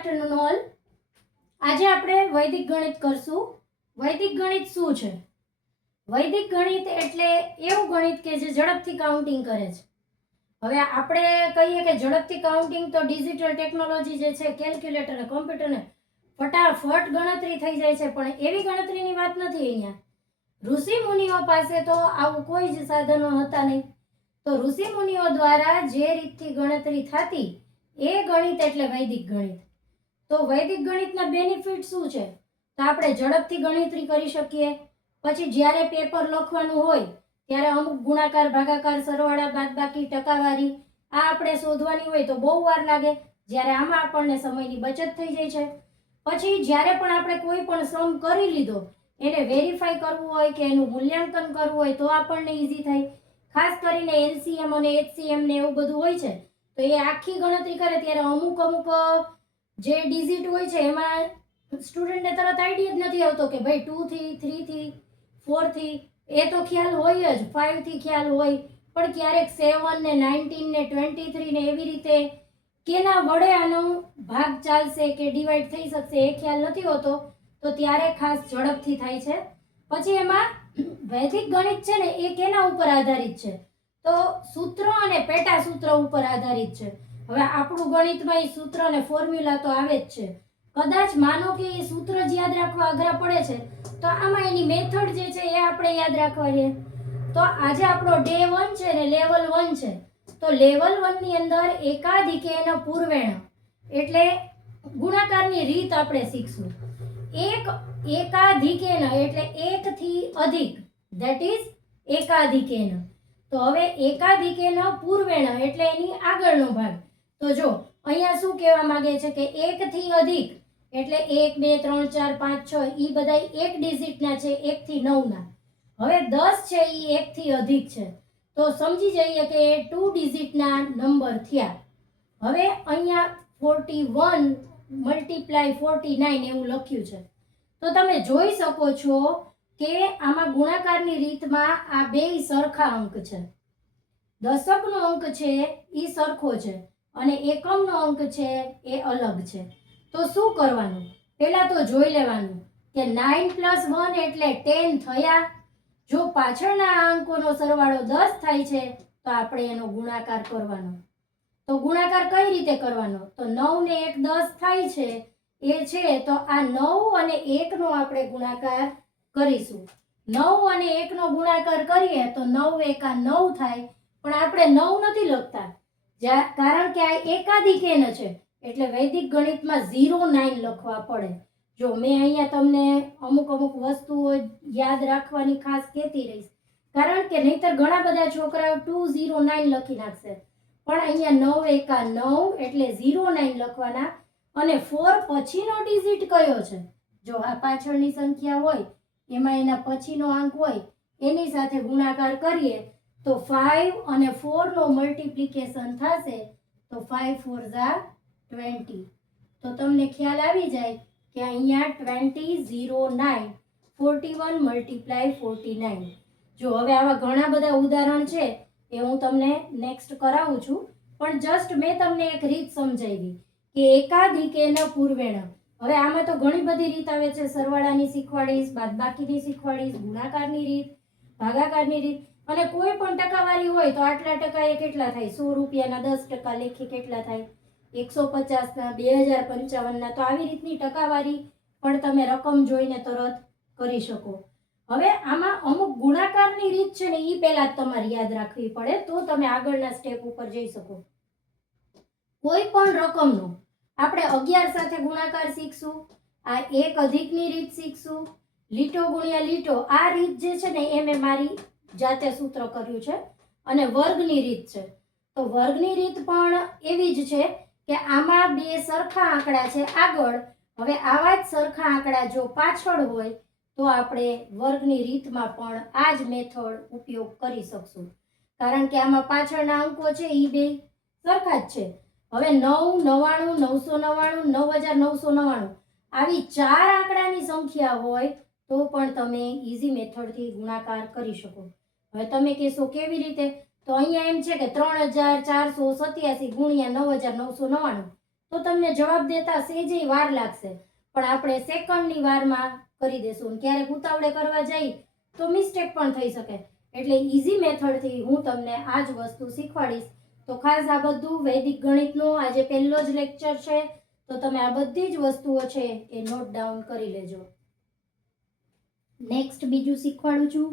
Afternoon all. આજે આપણે વૈદિક ગણિત કરશું. વૈદિક ગણિત શું છે? વૈદિક ગણિત એટલે એવું ગણિત કે જે ઝડપથી કાઉન્ટિંગ કરે છે. હવે આપણે કહીએ કે ઝડપથી કાઉન્ટિંગ તો ડિજિટલ ટેકનોલોજી જે છે, કેલ્ક્યુલેટર અને કોમ્પ્યુટરને ફટાફટ ગણતરી થઈ જાય છે, પણ એવી ગણતરીની વાત નથી. અહીંયા ઋષિ મુનિઓ પાસે તો આવું કોઈ જ સાધનો હતા નહીં. તો ઋષિ મુનિઓ દ્વારા જે રીતથી ગણતરી થતી એ ગણિત એટલે વૈદિક ગણિત. તો વૈદિક ગણિતના બેનિફિટ શું છે? તો આપણે ઝડપથી ગણતરી કરી શકીએ. પછી જ્યારે પેપર લખવાનું હોય ત્યારે અમુક ગુણાકાર, ભાગાકાર, સરવાળા, બાદબાકી, ટકાવારી આ આપણે શોધવાની હોય તો બહુ વાર લાગે, જ્યારે આમાં આપણને સમયની બચત થઈ જાય છે. પછી જ્યારે પણ આપણે કોઈ પણ સમ કરી લીધો એને વેરીફાઈ કરવું હોય કે એનું મૂલ્યાંકન કરવું હોય તો આપણને ઈઝી થાય. ખાસ કરીને એલસીએમ અને એચસીએમ ને એવું બધું હોય છે તો એ આખી ગણતરી કરે ત્યારે અમુક જે ડિજિટ હોય છે એમાં સ્ટુડન્ટને તરત આઈડિયા જ નથી આવતો કે ભાઈ 2 થી 3 થી 4 થી એ તો ખ્યાલ હોય જ, 5 થી ખ્યાલ હોય, પણ ક્યારેક 7 ને 19 ને 23 ને એવી રીતે કેના વડે આનો ભાગ ચાલશે કે ડિવાઈડ થઈ શકશે એ ખ્યાલ નથી હોતો. તો ત્યારે ખાસ ઝડપથી થાય છે. પછી એમાં વૈદિક ગણિત છે ને એ કેના ઉપર આધારિત છે? તો સૂત્ર અને પેટા સૂત્ર ઉપર આધારિત છે. હવે આપણું ગણિતમાં એ સૂત્ર અને ફોર્મ્યુલા તો આવે જ છે. કદાચ માનો કે એ સૂત્ર જ યાદ રાખવા અઘરા પડે છે તો આમાં એની મેથડ જે છે એ આપણે યાદ રાખવાની. તો આજે આપણો ડે 1 છે ને લેવલ 1 છે. તો લેવલ 1 ની અંદર એકાધિકેન પૂર્વેણ એટલે ગુણાકારની રીત આપણે શીખશું. એકાધિકેન એટલે એક થી અધિક, ધેટ ઇઝ એકાધિકેન. તો હવે એકાધિકેન પૂર્વેણ એટલે એની આગળનો ભાગ. તો જો અહીંયા શું કહેવા માંગે છે કે 1 થી અધિક એટલે 1 2 3 4 5 6 ઈ બધા એક ડિજિટના છે, 1 થી 9 ના. હવે 10 છે ઈ 1 થી અધિક છે તો સમજી જઈએ કે 2 ડિજિટના નંબર થયા. હવે અહીંયા 41 મલ્ટીપ્લાય 49 એવું લખ્યું છે. તો તમે જોઈ શકો છો કે આમાં ગુણાકારની રીતમાં આ બેય સરખા અંક છે. દશકનો અંક છે એ સરખો છે અને એકમનો અંક છે એ અલગ છે. તો શું કરવાનું? પહેલા તો જોઈ લેવાનું કે 9 + 1 એટલે 10 થયા. જો પાછળના અંકોનો સરવાળો 10 થાય છે તો આપણે એનો ગુણાકાર કરવાનો. તો ગુણાકાર કઈ રીતે કરવાનો? તો 9 ને 1 10 થાય છે એ છે તો આ 9 અને 1 નો આપણે ગુણાકાર કરીશું. 9 અને 1 નો ગુણાકાર કરીએ તો 9 એકા 9 થાય, પણ આપણે 9 નથી લખતા કારણ કે આ એકાધિકેન છે એટલે વૈદિક ગણિતમાં 09 લખવા પડે. જો મેં અહીંયા તમને અમુક વસ્તુઓ યાદ રાખવાની ખાસ કહેતી રહીશ, કારણ કે નહીતર ઘણા બધા છોકરાઓ 209 લખી નાખશે. પણ અહીંયા 9 એકા 9 એટલે 09 લખવાના. અને 4 પછીનો ડિજિટ કયો છે? જો આ પાછળની સંખ્યા હોય એમાં એના પછીનો અંક હોય એની સાથે ગુણાકાર કરીએ તો 5 અને 4 નો મલ્ટીપ્લિકેશન થશે તો 5 4 = 20. તો તમને ખ્યાલ આવી જાય કે અહીંયા 20 09 41 × 49. જો હવે આવા ઘણા બધા ઉદાહરણ છે એ હું તમને નેક્સ્ટ કરાવું છું, પણ જસ્ટ મેં તમને એક રીત સમજાવી કે એકાધિકેન પૂર્વેણ. હવે આમાં તો ઘણી બધી રીત આવે છે. સરવાળાની શીખવાડીશ, બાદબાકીની શીખવાડીશ, ગુણાકારની રીત, ભાગાકારની રીત, અને કોઈ પણ ટકાવારી હોય તો આટલા ટકા એ કેટલા થાય, 100 રૂપિયાના 10% લેખે કેટલા થાય, 150 ના, 2055 ના. તો આવી રીતની ટકાવારી પણ તમે રકમ જોઈને તરત કરી શકો. હવે આમાં અમુક ગુણાકારની રીત છે ને એ પહેલા જ તમારે યાદ રાખવી પડે તો તમે આગળના સ્ટેપ ઉપર જઈ શકો. કોઈ પણ રકમનો આપણે 11 સાથે ગુણાકાર શીખશું, આ એક અધિકની રીત શીખશું, લીટો ગુણ્યા લીટો આ રીત જે છે ને એ મેં મારી જાતે સૂત્ર કર્યું છે, અને વર્ગની રીત છે. તો વર્ગની રીત પણ એવી જ છે કે આમાં બે સરખા આંકડા છે આગળ, હવે આવા જ સરખા આંકડા જો પાછળ હોય તો આપણે વર્ગની રીતમાં પણ આ જ મેથડ ઉપયોગ કરી શકશું, કારણ કે આમાં પાછળના અંકો છે એ બે સરખા જ છે. હવે 9 99 999 9999 આવી 4 આંકડાની સંખ્યા હોય તો પણ તમે ઈઝી મેથડથી ગુણાકાર કરી શકો. હવે તમે કહેશો કેવી રીતે? તો અહીંયા એમ છે કે 3487 × 9999 તો તમને જવાબ દેતા સેજે વાર લાગશે, પણ આપણે સેકન્ડની વારમાં કરી દેશું. ક્યારેક ઉતાવળે કરવા જઈ તો મિસ્ટેક પણ થઈ શકે. એટલે ઇઝી મેથડથી હું તમને આ જ વસ્તુ શીખવાડીશ. તો ખાસ આ બધું વૈદિક ગણિતનો આજે પહેલો જ લેક્ચર છે, તો તમે આ બધી જ વસ્તુઓ છે એ નોટ ડાઉન કરી લેજો. નેક્સ્ટ બીજું શીખવાડું છું